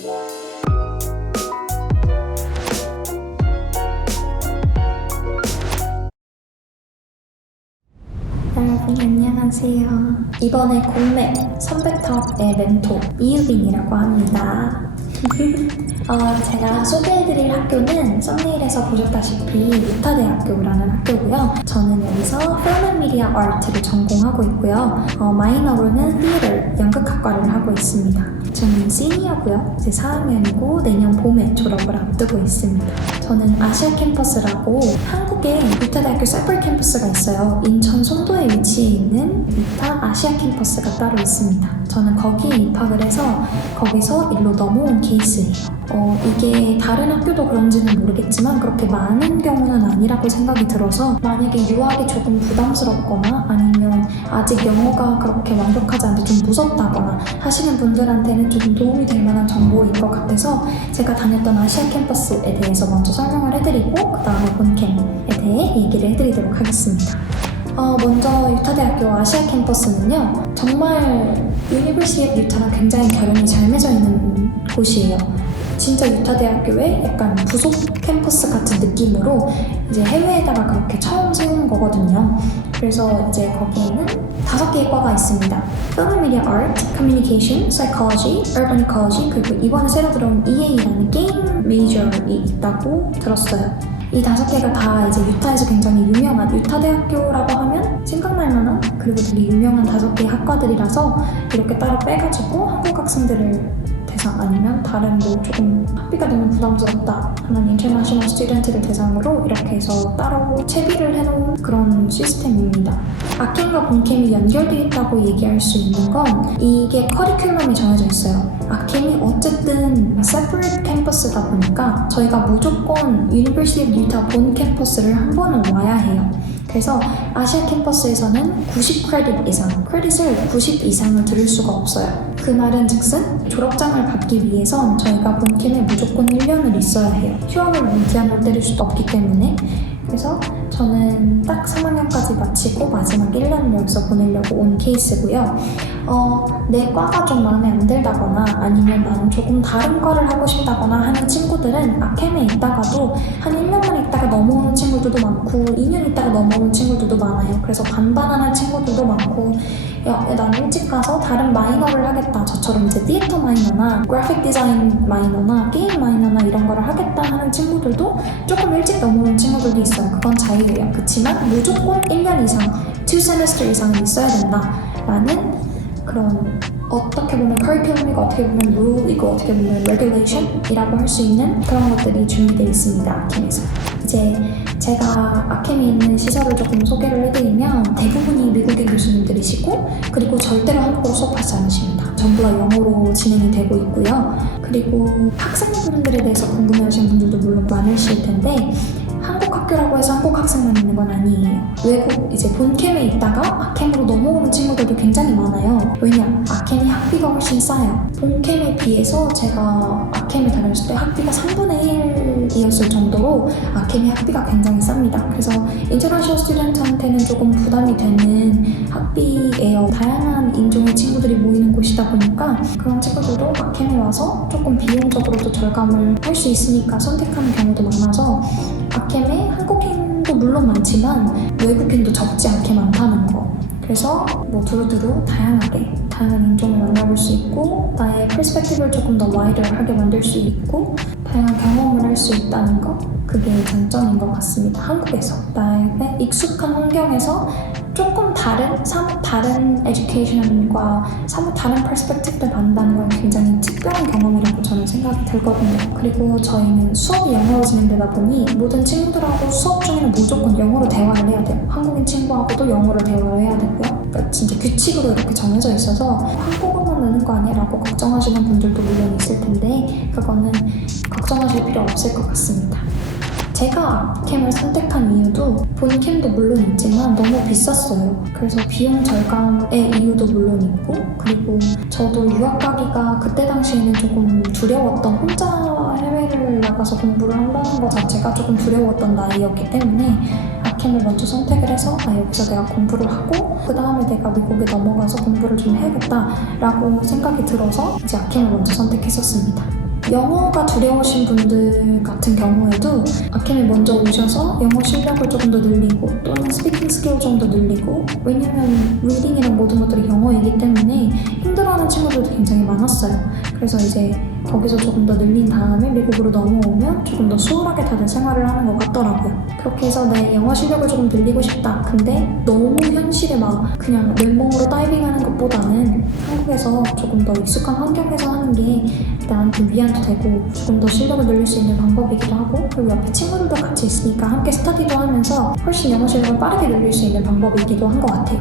여러분 안녕하세요. 이번에 공맥 선배탑의 멘토 이유빈이라고 합니다. 제가 소개해드릴 학교는 썸네일에서 보셨다시피 유타대학교라는 학교고요. 저는 여기서 필름 미디어 아트를 전공하고 있고요. 마이너로는 티에터, 연극학과를 하고 있습니다. 저는 시니어고요. 이제 4학년이고 내년 봄에 졸업을 앞두고 있습니다. 저는 아시아 캠퍼스라고 한국에 유타대학교 세퍼 캠퍼스가 있어요. 인천 송도에 위치해 있는 유타 아시아 캠퍼스가 따로 있습니다. 저는 거기에 입학을 해서 거기서 일로 넘어온 케이스예요. 이게 다른 학교도 그런지는 모르겠지만 그렇게 많은 경우는 아니라고 생각이 들어서 만약에 유학이 조금 부담스럽거나 아니면 아직 영어가 그렇게 완벽하지 않게 좀 무섭다거나 하시는 분들한테는 조금 도움이 될 만한 정보인 것 같아서 제가 다녔던 아시아 캠퍼스에 대해서 먼저 설명을 해드리고 그 다음에 본캠에 대해 얘기를 해드리도록 하겠습니다. 먼저 유타대학교 아시아 캠퍼스는요, 정말 유니버시티 오브 유타랑 굉장히 결연이 잘 맺어 있는 곳이에요. 진짜 유타대학교의 약간 부속 캠퍼스 같은 느낌으로 이제 해외에다가 그렇게 처음 세운 거거든요. 그래서 이제 거기에는 5개의 과가 있습니다. Film Media Art, Communication, Psychology, Urban Ecology, 그리고 이번에 새로 들어온 EA라는 게임 메이저이 있다고 들었어요. 이 5개가 다 이제 유타에서 굉장히 유명한, 유타대학교라고 하면 생각날 만한, 그리고 되게 유명한 5개의 학과들이라서 이렇게 따로 빼가지고 한국 학생들을 대상 아니면 다른 뭐 조금 학비가 너무 부담스럽다 하는 인터내셔널 스튜던트들 대상으로 이렇게 해서 따로 채비를 해놓은 그런 시스템입니다. 아캠과 본캠이 연결되어 있다고 얘기할 수 있는 건 이게 커리큘럼이 정해져 있어요. 아캠이 어쨌든 separate 캠퍼스다 보니까 저희가 무조건 University of Utah 본 캠퍼스를 한 번은 와야 해요. 그래서 아시아 캠퍼스에서는 90크레딧 이상, 크레딧을 90 이상을 들을 수가 없어요. 그 말은 즉슨 졸업장을 받기 위해선 저희가 본캠에 무조건 1년을 있어야 해요. 휴학을 무기한으로 때릴 수도 없기 때문에. 그래서 저는 딱 3학년까지 마치고 마지막 1년을 여기서 보내려고 온 케이스고요. 내 과가 좀 마음에 안 들다거나 아니면 나는 조금 다른 과를 하고 싶다거나 하는 친구들은 아캠에 있다가도 한 1년만 있다가 넘어오는 친구들도 많고 2년 있다가 넘어오는 친구들도 많아요. 그래서 반반하는 친구들도 많고 난 일찍 가서 다른 마이너를 하겠다. 저처럼 이제 티에터 마이너나 그래픽 디자인 마이너나 게임 마이너나 이런 거를 하겠다 하는 친구들도 조금 일찍 넘어오는 친구들도 있어요. 그건 자유예요. 그렇지만 무조건 1년 이상, 2 세메스터 이상은 있어야 된다라는 그런 어떻게 보면 커리큘럼이고 어떻게 보면 룰이고 어떻게 보면 레귤레이션이라고 할 수 있는 그런 것들이 준비되어 있습니다. 아캠에서. 이제 제가 아캠에 있는 시설을 조금 소개를 해드리면 대부분이 미국인 교수님들이시고 그리고 절대로 한국어로 수업하지 않으십니다. 전부 다 영어로 진행이 되고 있고요. 그리고 학생분들에 대해서 궁금해하시는 분들도 물론 많으실 텐데 한국 학교라고 해서 한국 학생만 있는 건 아니에요. 외국 이제 본캠에 있다가 아캠으로 넘어오는 친구들도 굉장히 많아요. 왜냐? 아캠이 학비가 훨씬 싸요. 본캠에 비해서 제가 아캠에 다녔을 때 학비가 3분의 1이었을 정도로 아캠이 학비가 굉장히 쌉니다. 그래서 인터내셔널 스튜던트한테는 조금 부담이 되는 학비예요. 다양한 인종의 친구들이 모이는 곳이다 보니까 그런 친구들도 아캠에 와서 조금 비용적으로도 절감을 할 수 있으니까 선택하는 경우도 많아서 아캠에 한국인도 물론 많지만 외국인도 적지 않게 많다는 거. 그래서 뭐 두루두루 다양한 인종을 만나볼 수 있고 나의 퍼스펙티브를 조금 더 와이드하게 만들 수 있고 다양한 경험을 할 수 있다는 거. 그게 장점인 것 같습니다. 한국에서 나의 익숙한 환경에서 조금 사뭇 다른 에듀케이션과 사뭇 다른 퍼스펙티브를 받는다는 건 굉장히 특별한 경험이라고 저는 생각이 들거든요. 그리고 저희는 수업이 영어로 진행되다 보니 모든 친구들하고 수업 중에는 무조건 영어로 대화를 해야 돼요. 한국인 친구하고도 영어로 대화를 해야 되고요. 그러니까 진짜 규칙으로 이렇게 정해져 있어서 한국어만 느는 거 아니야? 라고 걱정하시는 분들도 물론 있을 텐데 그거는 걱정하실 필요 없을 것 같습니다. 제가 아캠을 선택한 이유도 본캠도 물론 있지만 너무 비쌌어요. 그래서 비용 절감의 이유도 물론 있고 그리고 저도 유학 가기가 그때 당시에는 조금 두려웠던 혼자 해외를 나가서 공부를 한다는 것 자체가 조금 두려웠던 나이였기 때문에 아캠을 먼저 선택을 해서 여기서 내가 공부를 하고 그 다음에 내가 미국에 넘어가서 공부를 좀 해야겠다라고 생각이 들어서 이제 아캠을 먼저 선택했었습니다. 영어가 두려우신 분들 같은 경우에도 아캠에 먼저 오셔서 영어 실력을 조금 더 늘리고 또는 스피킹 스킬 좀 더 늘리고, 왜냐면 리딩이랑 모든 것들이 영어이기 때문에 힘들어하는 친구들도 굉장히 많았어요. 그래서 이제 거기서 조금 더 늘린 다음에 미국으로 넘어오면 조금 더 수월하게 다들 생활을 하는 것 같더라고요. 그렇게 해서 내 영어 실력을 조금 늘리고 싶다. 근데 너무 현실에 막 그냥 맨몸으로 다이빙하는 것보다는 한국에서 조금 더 익숙한 환경에서 하는 게 나한테 위안도 되고 조금 더 실력을 늘릴 수 있는 방법이기도 하고, 그리고 옆에 친구들도 같이 있으니까 함께 스터디도 하면서 훨씬 영어 실력을 빠르게 늘릴 수 있는 방법이기도 한 것 같아요.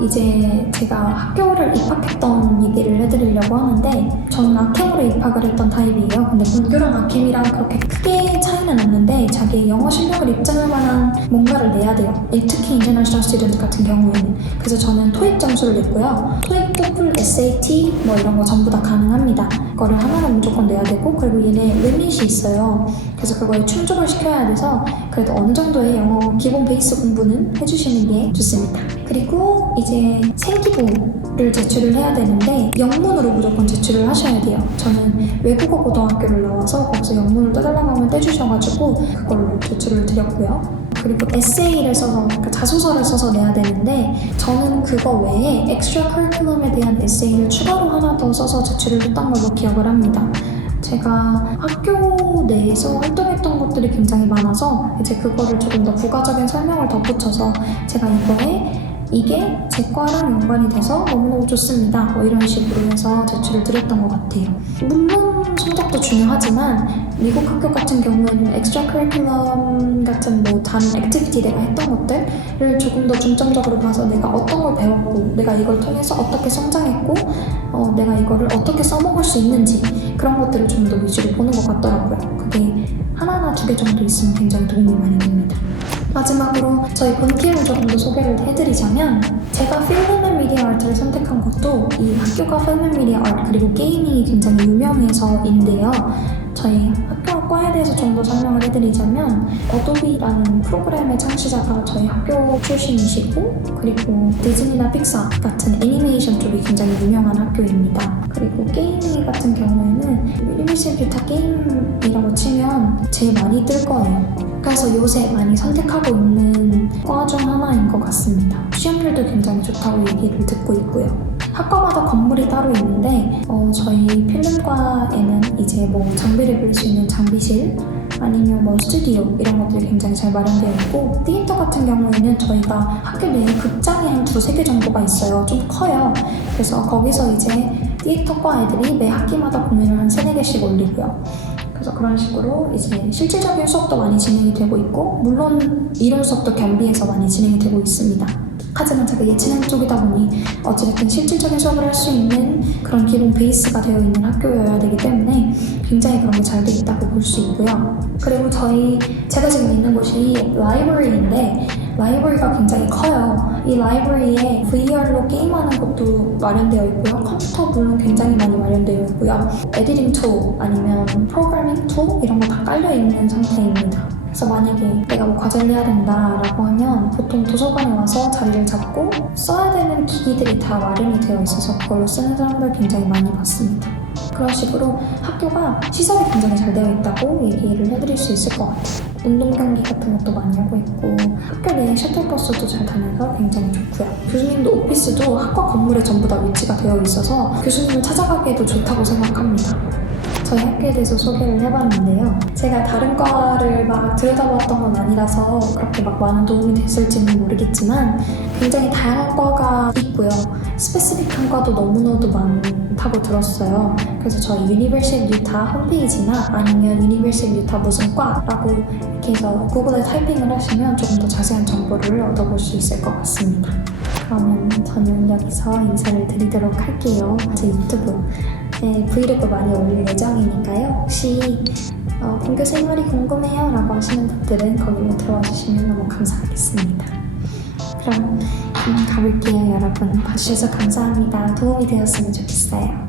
이제 제가 학교를 입학했던 얘기를 해드리려고 하는데, 저는 아캠으로 입학을 했던 타입이에요. 근데 본교랑 아캠이랑 그렇게 크게 차이는 없는데 자기의 영어 실력을 입증할 만한 뭔가를 내야 돼요. 특히 인터내셔널 스튜던트 같은 경우에는. 그래서 저는 토익 점수를 냈고요. 토익, 토플, SAT 뭐 이런 거 전부 다 가능합니다. 그거를 하나는 무조건 내야 되고, 그리고 얘네 리밋이 있어요. 그래서 그거에 충족을 시켜야 돼서 그래도 어느 정도의 영어 기본 베이스 공부는 해주시는 게 좋습니다. 그리고 이제 생기부를 제출을 해야 되는데 영문으로 무조건 제출을 하셔야 돼요. 저는 외국어 고등학교를 나와서 거기서 영문을 떼달라고 하면 떼주셔가지고 그걸로 제출을 드렸고요. 그리고 에세이를 써서, 그러니까 자소서를 써서 내야 되는데 저는 그거 외에 엑스트라 커리큘럼에 대한 에세이를 추가로 하나 더 써서 제출을 했던 걸로 기억을 합니다. 제가 학교 내에서 활동했던 것들이 굉장히 많아서 이제 그거를 조금 더 부가적인 설명을 덧붙여서 제가 이게 제 과랑 연관이 돼서 너무너무 좋습니다. 뭐 이런 식으로 해서 제출을 드렸던 것 같아요. 물론 성적도 중요하지만 미국 학교 같은 경우에는 엑스트라 커리큘럼 같은 뭐 다른 액티비티 내가 했던 것들을 조금 더 중점적으로 봐서 내가 어떤 걸 배웠고 내가 이걸 통해서 어떻게 성장했고 내가 이거를 어떻게 써먹을 수 있는지 그런 것들을 좀 더 위주로 보는 것 같더라고요. 그게 하나나 두 개 정도 있으면 굉장히 도움이 많이 됩니다. 마지막으로 저희 본팀을 조금 더 소개를 해드리자면, 제가 필름 앤 미디어 아트를 선택한 것도 이 학교가 필름 앤 미디어 아트 그리고 게이밍이 굉장히 유명해서인데요. 저희 학교 과에 대해서 좀 더 설명을 해드리자면, 어도비라는 프로그램의 창시자가 저희 학교 출신이시고, 그리고 디즈니나 픽사 같은 애니메이션 쪽이 굉장히 유명한 학교입니다. 그리고 게이밍 같은 경우에는 유니버시티 유타 게임이라고 치면 제일 많이 뜰 거예요. 그래서 요새 많이 선택하고 있는 과 중 하나인 것 같습니다. 시험률도 굉장히 좋다고 얘기를 듣고 있고요. 학과마다 건물이 따로 있는데 저희 필름과에는 이제 뭐 장비를 빌릴 수 있는 장비실 아니면 뭐 스튜디오 이런 것들이 굉장히 잘 마련되어 있고, 티에터 같은 경우에는 저희가 학교 내에 극장이 한 2-3개 정도가 있어요. 좀 커요. 그래서 거기서 이제 티에터과 애들이 매 학기마다 공연을 한 3-4개씩 올리고요. 그래서 그런 식으로 이제 실질적인 수업도 많이 진행이 되고 있고, 물론 이론 수업도 겸비해서 많이 진행이 되고 있습니다. 하지만 제가 예체능 쪽이다 보니 어찌됐든 실질적인 수업을 할 수 있는 그런 기본 베이스가 되어 있는 학교여야 되기 때문에 굉장히 그런 게 잘 돼 있다고 볼 수 있고요. 그리고 제가 지금 있는 곳이 라이브러리인데 라이브러리가 굉장히 커요. 이 라이브러리에 VR로 게임하는 것도 마련되어 있고요. 컴퓨터 물론 굉장히 많이 마련되어 있고요. 에디팅 툴 아니면 프로그래밍 툴 이런 거 다 깔려 있는 상태입니다. 그래서 만약에 내가 뭐 과제를 해야 된다라고 하면 보통 도서관에 와서 자리를 잡고 써야 되는 기기들이 다 마련이 되어 있어서 그걸로 쓰는 사람들 굉장히 많이 봤습니다. 그런 식으로 학교가 시설이 굉장히 잘 되어 있다고 얘기를 해드릴 수 있을 것 같아요. 운동 경기 같은 것도 많이 하고 있고 학교 내에 셔틀버스도 잘 다녀서 굉장히 좋고요. 교수님도 오피스도 학과 건물에 전부 다 위치가 되어 있어서 교수님을 찾아가기에도 좋다고 생각합니다. 저희 학교에 대해서 소개를 해봤는데요. 제가 다른 과를 막 들여다봤던 건 아니라서 그렇게 막 많은 도움이 됐을지는 모르겠지만 굉장히 다양한 과가 있고요. 스페시픽한 과도 너무나도 많다고 들었어요. 그래서 저희 유니버시티 유타 홈페이지나 아니면 유니버시티 유타 무슨 과라고 이렇게 해서 구글에 타이핑을 하시면 조금 더 자세한 정보를 얻어볼 수 있을 것 같습니다. 그러면 저는 여기서 인사를 드리도록 할게요. 제 유튜브에 브이로그 많이 올릴 예정이니까요. 혹시 본교 생활이 궁금해요 라고 하시는 분들은 거기로 들어와 주시면 너무 감사하겠습니다. 그럼 가볼게요. 여러분 봐주셔서 감사합니다. 도움이 되었으면 좋겠어요.